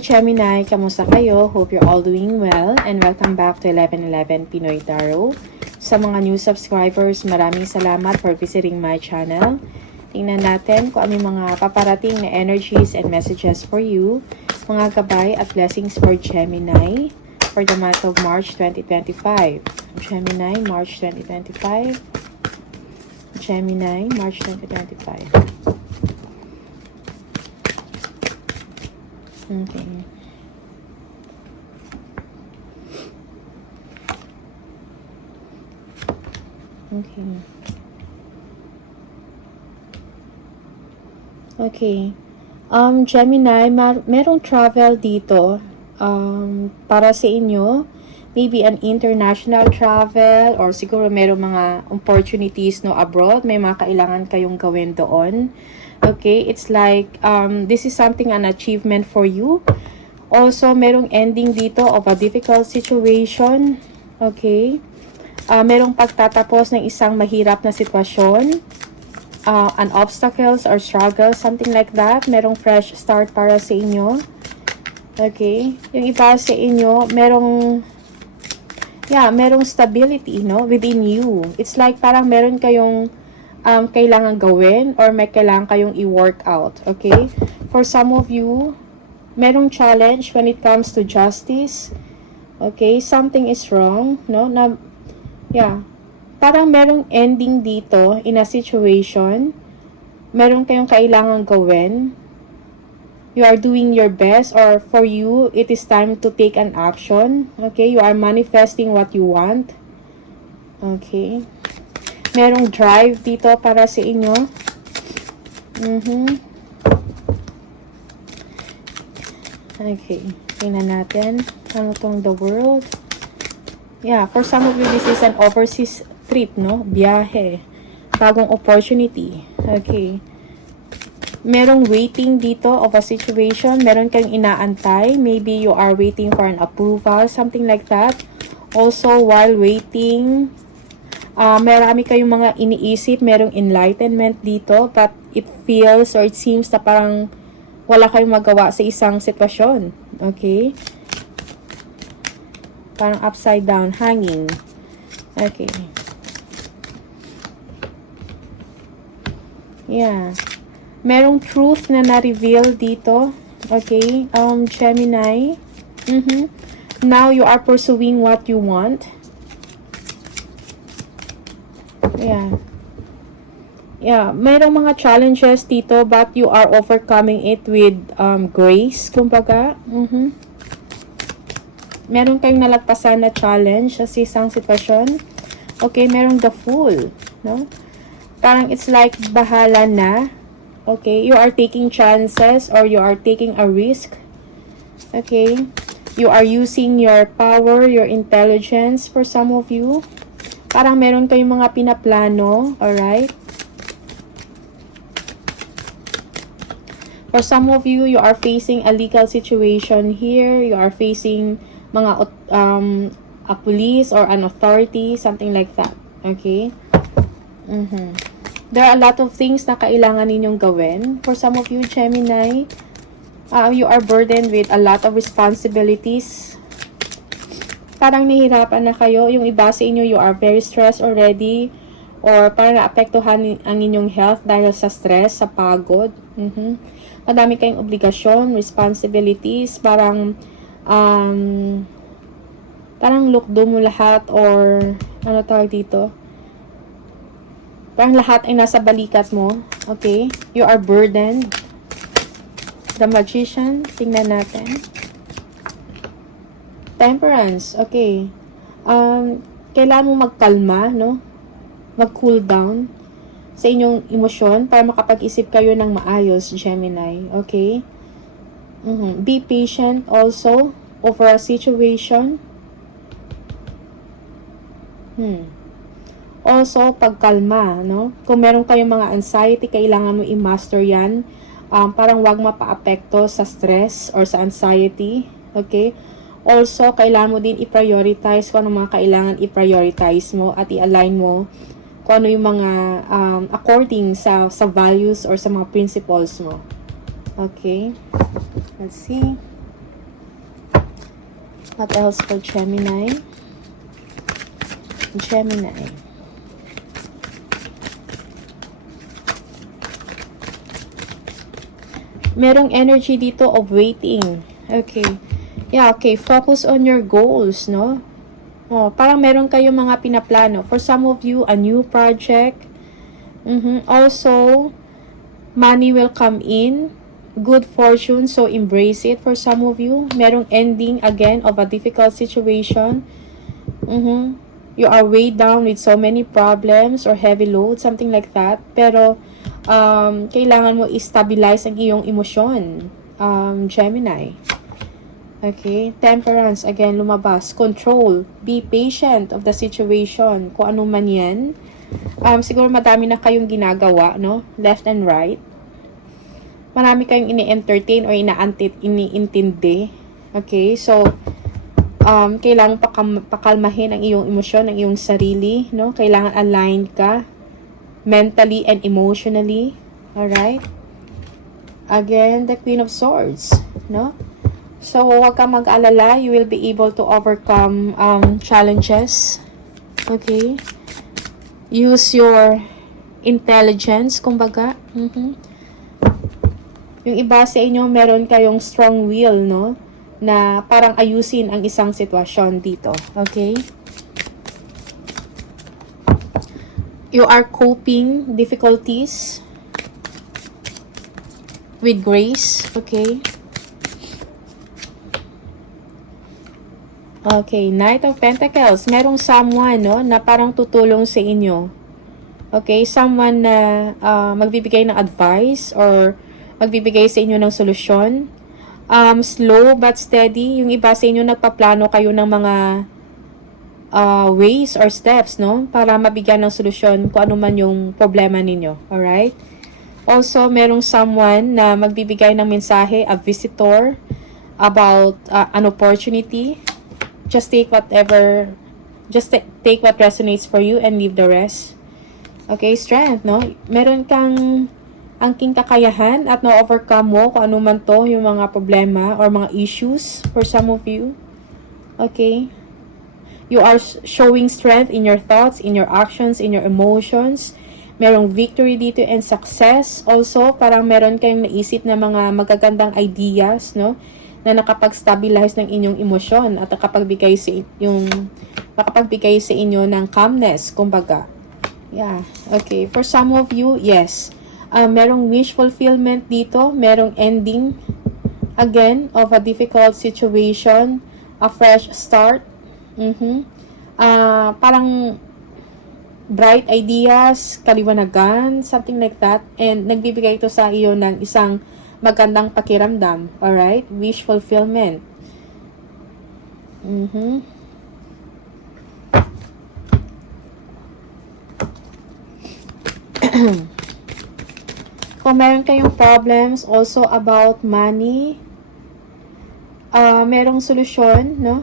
Gemini, kamusta kayo? Hope you're all doing well and welcome back to 1111 Pinoy Tarot. Sa mga new subscribers, maraming salamat for visiting my channel. Tingnan natin kung ano yung mga paparating na energies and messages for you, mga gabay at blessings for Gemini for the month of March 2025. Gemini, March 2025. Gemini, March 2025. Okay. Okay. Okay. Gemini, merong travel dito para sa inyo. Maybe an international travel or siguro merong mga opportunities no abroad. May mga kailangan kayong gawin doon. Okay, it's like this is something an achievement for you. Also, merong ending dito of a difficult situation. Okay. Merong pagtatapos ng isang mahirap na sitwasyon. An obstacles or struggles, something like that. Merong fresh start para sa inyo. Okay. Yung iba sa inyo, merong stability, no, within you. It's like parang meron kayong kailangan gawin or may kailangan kayong i-work out. Okay? For some of you, merong challenge when it comes to justice. Okay? Something is wrong, no? Parang merong ending dito in a situation. Meron kayong kailangan gawin. You are doing your best, or for you, it is time to take an action. Okay? You are manifesting what you want. Okay? Merong drive dito para sa inyo. Okay. Tingnan natin. Ano tong the world? Yeah, for some of you, this is an overseas trip, no? Biyahe. Bagong opportunity. Okay. Merong waiting dito of a situation. Meron kang inaantay. Maybe you are waiting for an approval. Something like that. Also, while waiting, marami kayong mga iniisip, merong enlightenment dito, but it feels or it seems na parang wala kayong magawa sa isang sitwasyon. Okay? Parang upside down, hanging. Okay. Yeah. Merong truth na na-reveal dito. Okay? Gemini. Now you are pursuing what you want. Yeah, mayroong mga challenges dito but you are overcoming it with grace, kumbaga. Meron kayong nalagpasan na challenge sa isang sitwasyon. Okay, merong the Fool, no? Parang it's like bahala na. Okay, you are taking chances or you are taking a risk. Okay, you are using your power, your intelligence for some of you. Parang meron kayong mga pinaplano, alright? For some of you, you are facing a legal situation here. You are facing mga a police or an authority, something like that. Okay? There are a lot of things na kailangan ninyong gawin. For some of you, Gemini, you are burdened with a lot of responsibilities. Parang nahihirapan na kayo. Yung iba sa inyo, you are very stressed already. Or parang naapektuhan ang inyong health dahil sa stress, sa pagod. Madami kayong obligasyon, responsibilities. Parang lukdo mo lahat or ano tawag dito? Parang lahat ay nasa balikat mo. Okay? You are burdened. The Magician. Tingnan natin. Temperance, okay. Kailangan mo magkalma, no? Mag-cool down sa inyong emosyon para makapag-isip kayo ng maayos, Gemini, okay? Be patient also over a situation. Also, pagkalma, no? Kung meron kayong mga anxiety, kailangan mo i-master yan. Parang wag mapa-apekto sa stress or sa anxiety, okay? Also, kailangan mo din i-prioritize kung ano mga kailangan i-prioritize mo at i-align mo kung ano yung mga according sa values or sa mga principles mo. Okay? Let's see. What else for Gemini? Gemini. Merong energy dito of waiting. Okay. Yeah, okay. Focus on your goals, no? Oh, parang meron kayong mga pinaplano. For some of you, a new project. Also, money will come in. Good fortune, so embrace it for some of you. Merong ending again of a difficult situation. You are weighed down with so many problems or heavy load, something like that. Pero, kailangan mo i-stabilize ang iyong emosyon, Gemini. Okay, temperance, again, lumabas. Control, be patient of the situation, kung ano man yan. Siguro madami na kayong ginagawa, no? Left and right. Marami kayong ini-entertain or iniintindi. Okay, so, kailangan pakalmahin ang iyong emosyon, ang iyong sarili, no? Kailangan aligned ka mentally and emotionally. Alright? Again, the Queen of Swords, no? So, huwag kang mag-alala. You will be able to overcome challenges. Okay? Use your intelligence, kumbaga. Yung iba sa inyo, meron kayong strong will, no? Na parang ayusin ang isang sitwasyon dito. Okay? You are coping difficulties with grace. Okay? Okay, Knight of Pentacles. Merong someone, no, na parang tutulong sa inyo. Okay, someone na magbibigay ng advice or magbibigay sa inyo ng solusyon. Slow but steady. Yung iba sa inyo nagpaplano kayo ng mga ways or steps, no, para mabigyan ng solusyon kung ano man yung problema ninyo. Alright? Also, merong someone na magbibigay ng mensahe, a visitor, about an opportunity. Just take whatever, take what resonates for you and leave the rest. Okay, strength, no? Meron kang angking kakayahan at na-overcome mo kung ano man to, yung mga problema or mga issues for some of you. Okay? You are showing strength in your thoughts, in your actions, in your emotions. Merong victory dito and success. Also, parang meron kayong naisip na mga magagandang ideas, no? Na nakapag-stabilize ng inyong emosyon at nakapagbigay sa inyo ng calmness, kumbaga. Yeah, okay. For some of you, yes. Merong wish fulfillment dito. Merong ending, again, of a difficult situation. A fresh start. Parang bright ideas, kaliwanagan, something like that. And nagbibigay ito sa iyo ng isang magandang pakiramdam. Alright? Wish fulfillment. Kung meron kayong problems also about money, merong solusyon, no?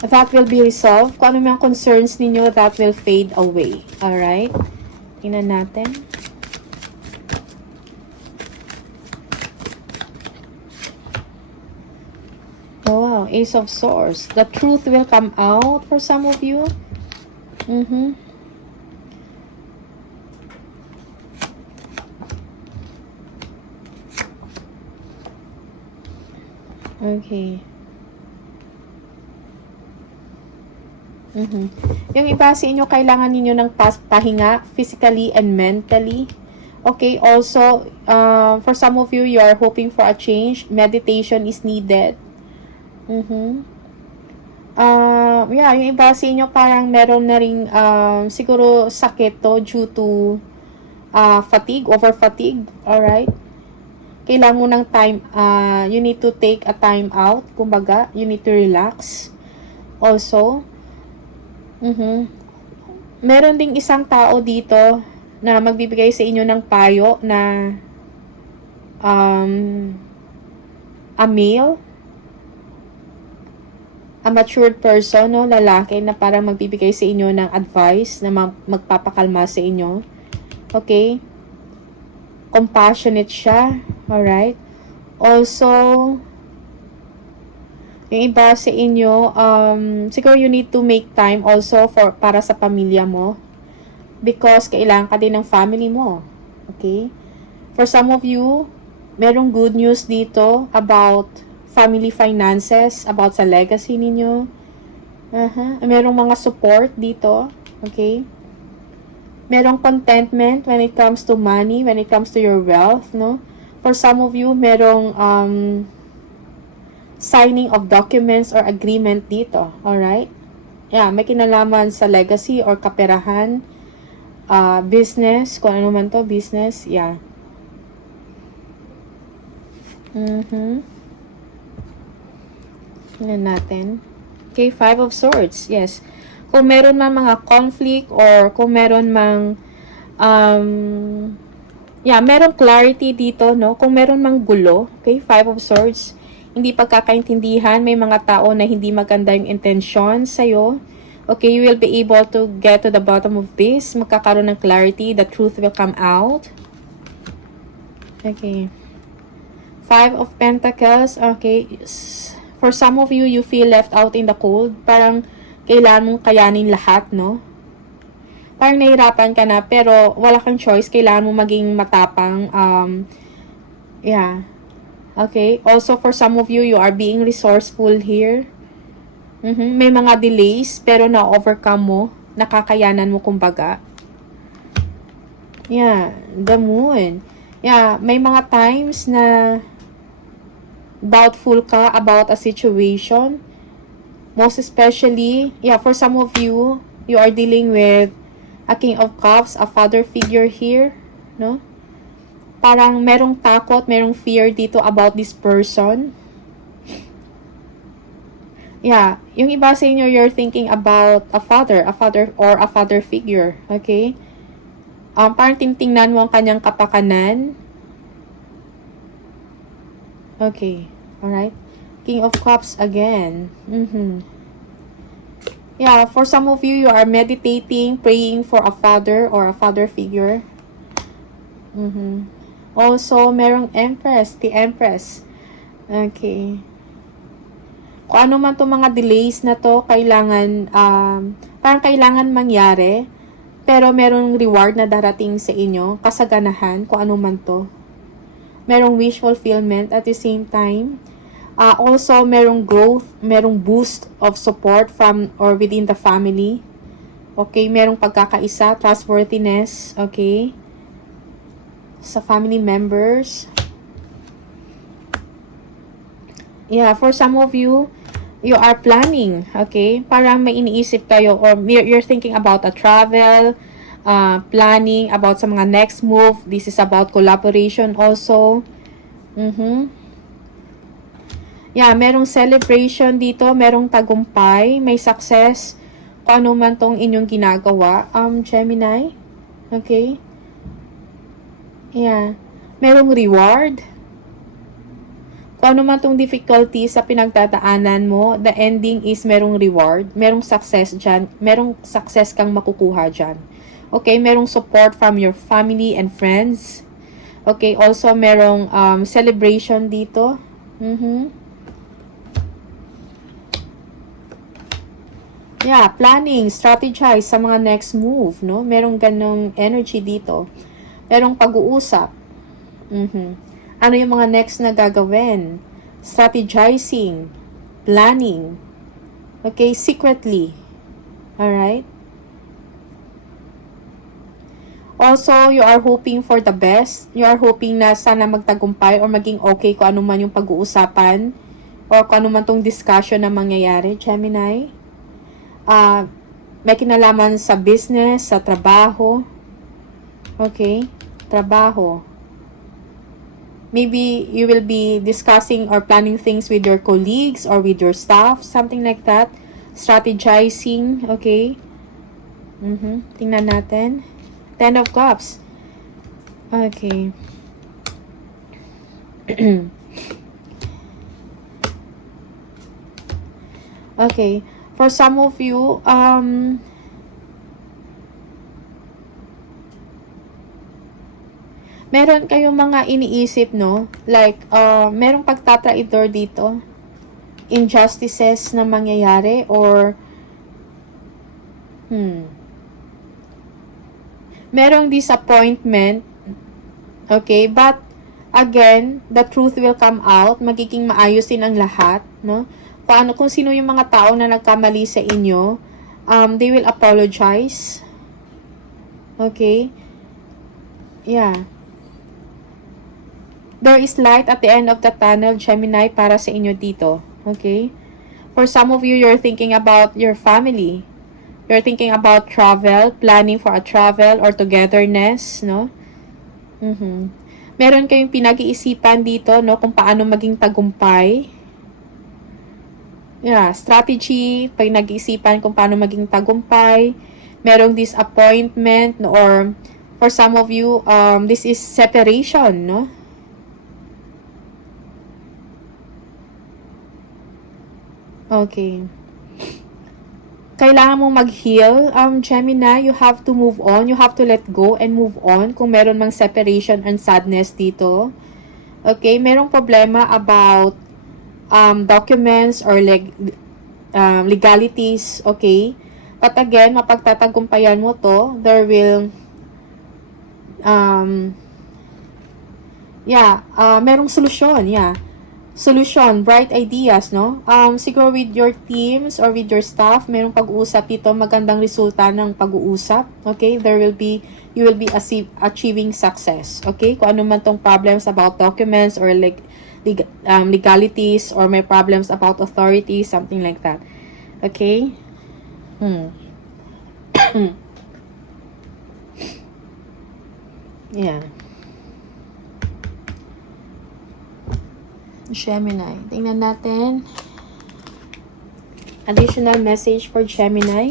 That will be resolved. Kung ano mga concerns ninyo, that will fade away. Alright? Tingnan natin. Oh, wow. Ace of Swords. The truth will come out for some of you. Okay. Yung iba sa inyo, kailangan ninyo ng pahinga physically and mentally. Okay, also, for some of you, you are hoping for a change. Meditation is needed. Yeah, yung iba sa inyo, parang meron na ring siguro sakit to due to fatigue, over fatigue. Alright? Kailangan mo ng time, you need to take a time out. Kumbaga, you need to relax. Also, meron ding isang tao dito na magbibigay sa inyo ng payo na a male, a matured person, no, lalaki na parang magbibigay sa inyo ng advice na magpapakalma sa inyo. Okay? Compassionate siya. Alright? Also, Yung iba sa inyo, siguro you need to make time also para sa pamilya mo. Because kailangan ka din ng family mo. Okay? For some of you, merong good news dito about family finances, about sa legacy ninyo. Merong mga support dito. Okay? Merong contentment when it comes to money, when it comes to your wealth, no? For some of you, merong signing of documents or agreement dito. Alright? Yeah, may kinalaman sa legacy or kaperahan, business, kung ano man to, business, yeah. Tingnan natin. Okay, 5 of Swords, yes. Kung meron man mga conflict or kung meron mang merong clarity dito, no? Kung meron mang gulo, okay, 5 of Swords, hindi pagkakaintindihan, may mga tao na hindi maganda yung intention sa'yo. Okay, you will be able to get to the bottom of this. Magkakaroon ng clarity, the truth will come out. Okay. 5 of Pentacles, okay. For some of you, you feel left out in the cold. Parang kailangan mong kayanin lahat, no? Parang nahirapan ka na, pero wala kang choice. Kailangan mo maging matapang. Yeah. Okay. Also, for some of you, you are being resourceful here. May mga delays, pero na-overcome mo. Nakakayanan mo, kumbaga. Yeah. The Moon. Yeah. May mga times na doubtful ka about a situation. Most especially, yeah, for some of you, you are dealing with a King of Cups, a father figure here, no? Parang merong takot, merong fear dito about this person. Yeah, yung iba sa inyo, you're thinking about a father or a father figure, okay? Parang tingnan mo ang kanyang kapakanan. Okay, alright. King of Cups again. Yeah, for some of you, you are meditating, praying for a father or a father figure. Also, merong Empress, the Empress. Okay. Kung ano man itong mga delays na to, kailangan, parang kailangan mangyari, pero merong reward na darating sa inyo, kasaganahan, kung ano man to. Merong wish fulfillment at the same time. Also, merong growth, merong boost of support from or within the family. Okay, merong pagkakaisa, trustworthiness, okay, sa family members. Yeah, for some of you, you are planning, okay? Parang may iniisip kayo or you're thinking about a travel, planning about sa mga next move. This is about collaboration also. Yeah, merong celebration dito, merong tagumpay, may success, kung ano man tong inyong ginagawa, Gemini. Okay? Yeah. Merong reward. Kung ano man tong difficulty sa pinagdadaanan mo, the ending is merong reward, merong success dyan, merong success kang makukuha dyan. Okay? Merong support from your family and friends. Okay? Also, merong celebration dito. Yeah, planning, strategize sa mga next move, no? Merong ganong energy dito. Merong pag-uusap. Ano yung mga next na gagawin? Strategizing, planning. Okay, secretly. Alright? Also, you are hoping for the best. You are hoping na sana magtagumpay or maging okay kung ano man yung pag-uusapan or kung ano man tong discussion na mangyayari, Gemini. May kinalaman sa business, sa trabaho. Okay? Trabaho. Maybe you will be discussing or planning things with your colleagues or with your staff, something like that. Strategizing, okay? Tingnan natin. 10 of Cups. Okay. Okay. For some of you, meron kayong mga iniisip, no? Like, merong pagtatraidor dito. injustices na mangyayari or merong disappointment, okay, but again, the truth will come out, magiging maayos din ang lahat, no? Kung sino yung mga tao na nagkamali sa inyo, they will apologize, okay, yeah. There is light at the end of the tunnel, Gemini, para sa inyo dito. Okay? For some of you, you're thinking about your family. You're thinking about travel, planning for a travel or togetherness, no? Meron kayong pinag-iisipan dito, no? Kung paano maging tagumpay. Yeah, strategy, pag nag-iisipan kung paano maging tagumpay. Merong disappointment, no? Or for some of you, this is separation, no? Okay. Kailangan mong mag-heal, Gemini. You have to move on. You have to let go and move on kung meron mang separation and sadness dito. Okay? Merong problema about documents or legalities. Okay? But again, mapagtatagumpayan mo to. There will merong solusyon. Yeah. Solution, bright ideas, no? Siguro with your teams or with your staff, merong pag-uusap dito, magandang resulta ng pag-uusap. Okay? You will be achieving success. Okay? Kung ano man tong problems about documents or legalities or may problems about authority, something like that. Okay? Yeah. Gemini. Tingnan natin. Additional message for Gemini.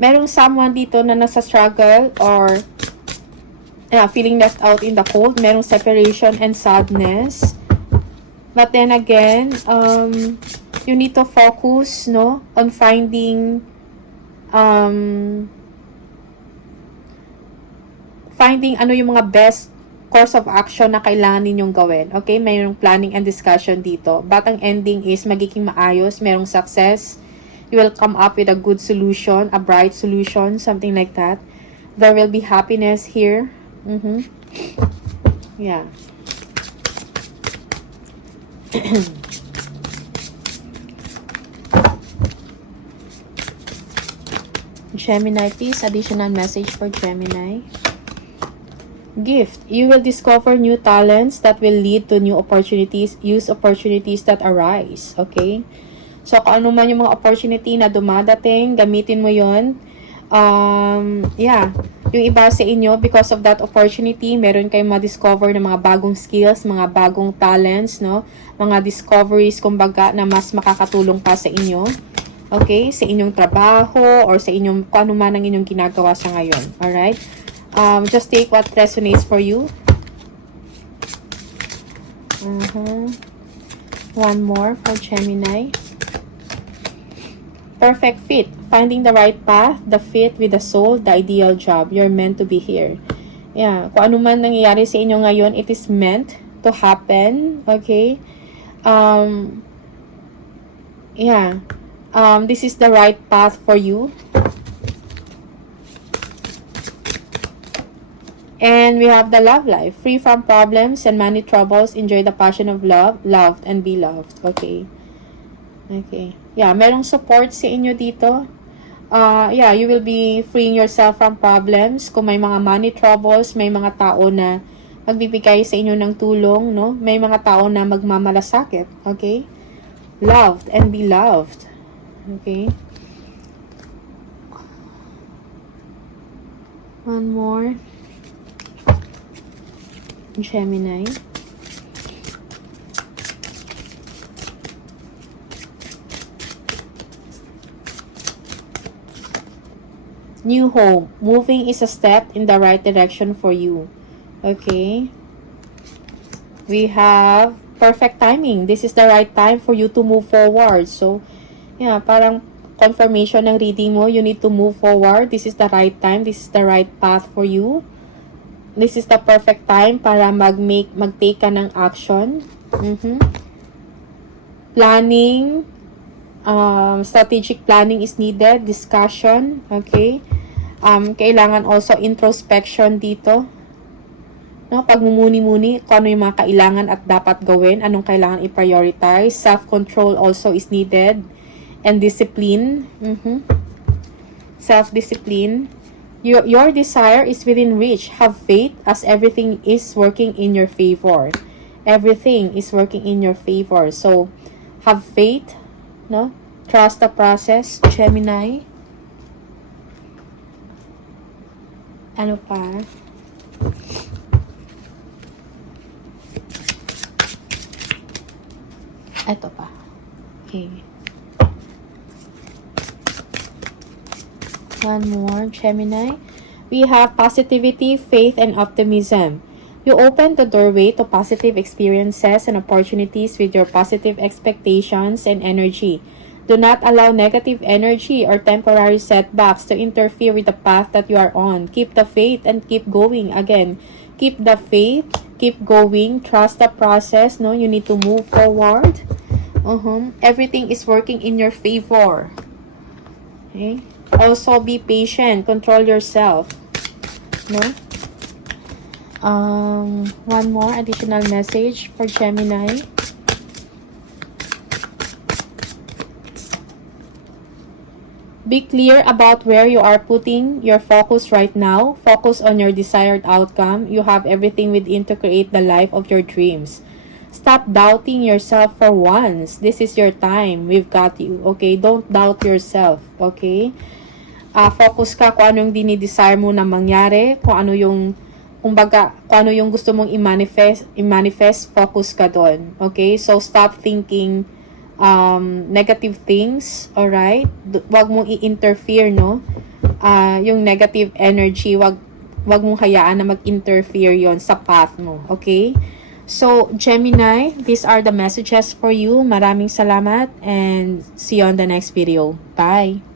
Merong someone dito na nasa struggle or feeling left out in the cold. Merong separation and sadness. But then again, you need to focus, no, on finding ano yung mga best course of action na kailangan ninyong gawin. Okay? Mayroong planning and discussion dito. But ang ending is magiging maayos, mayroong success. You will come up with a good solution, a bright solution, something like that. There will be happiness here. Yeah. Gemini, please, additional message for Gemini. Gift. You will discover new talents that will lead to new opportunities. Use opportunities that arise. Okay? So, kung ano man yung mga opportunity na dumadating, gamitin mo yun. Yung iba sa inyo, because of that opportunity, meron kayong ma-discover ng mga bagong skills, mga bagong talents, no? Mga discoveries, kumbaga, na mas makakatulong pa sa inyo. Okay? Sa inyong trabaho or sa inyong, kung ano man ang inyong ginagawa sa ngayon. Alright? Just take what resonates for you. One more for Gemini. Perfect fit. Finding the right path, the fit with the soul, the ideal job. You're meant to be here. Yeah. Kung ano man nangyayari sa inyo ngayon, it is meant to happen. Okay? This is the right path for you. And we have the love life. Free from problems and money troubles. Enjoy the passion of love. Loved and be loved. Okay. Okay. Yeah, merong support sa inyo dito. You will be freeing yourself from problems. Kung may mga money troubles, may mga tao na magbibigay sa inyo ng tulong, no? May mga tao na magmamalasakit. Okay? Loved and be loved. Okay? One more. Gemini. New home. Moving is a step in the right direction for you. Okay? We have perfect timing. This is the right time for you to move forward. So, yeah, parang confirmation ng reading mo. You need to move forward. This is the right time. This is the right path for you. This is the perfect time para mag-take ka ng action. Planning, strategic planning is needed. Discussion, okay? Kailangan also introspection dito. No, pagmumuni-muni kung ano yung mga kailangan at dapat gawin, anong kailangan i-prioritize. Self-control also is needed. And discipline. Self-discipline. Your desire is within reach. Have faith as everything is working in your favor. Everything is working in your favor. So, have faith. No? Trust the process, Gemini. Ano pa? Ito pa. Okay. One more, Gemini. We have positivity, faith, and optimism. You open the doorway to positive experiences and opportunities with your positive expectations and energy. Do not allow negative energy or temporary setbacks to interfere with the path that you are on. Keep the faith and keep going. Again, keep the faith, keep going, trust the process. No, you need to move forward. Everything is working in your favor. Okay. Also, be patient. Control yourself. No. One more additional message for Gemini. Be clear about where you are putting your focus right now. Focus on your desired outcome. You have everything within to create the life of your dreams. Stop doubting yourself for once. This is your time. We've got you. Okay? Don't doubt yourself. Okay? Focus ka kung anong dinidesire mo na mangyari. Kung ano yung gusto mong i-manifest, focus ka doon. Okay? So, stop thinking negative things, alright? Wag mong i-interfere, no? Yung negative energy, wag mong hayaan na mag-interfere yon sa path mo, okay? So, Gemini, these are the messages for you. Maraming salamat and see you on the next video. Bye!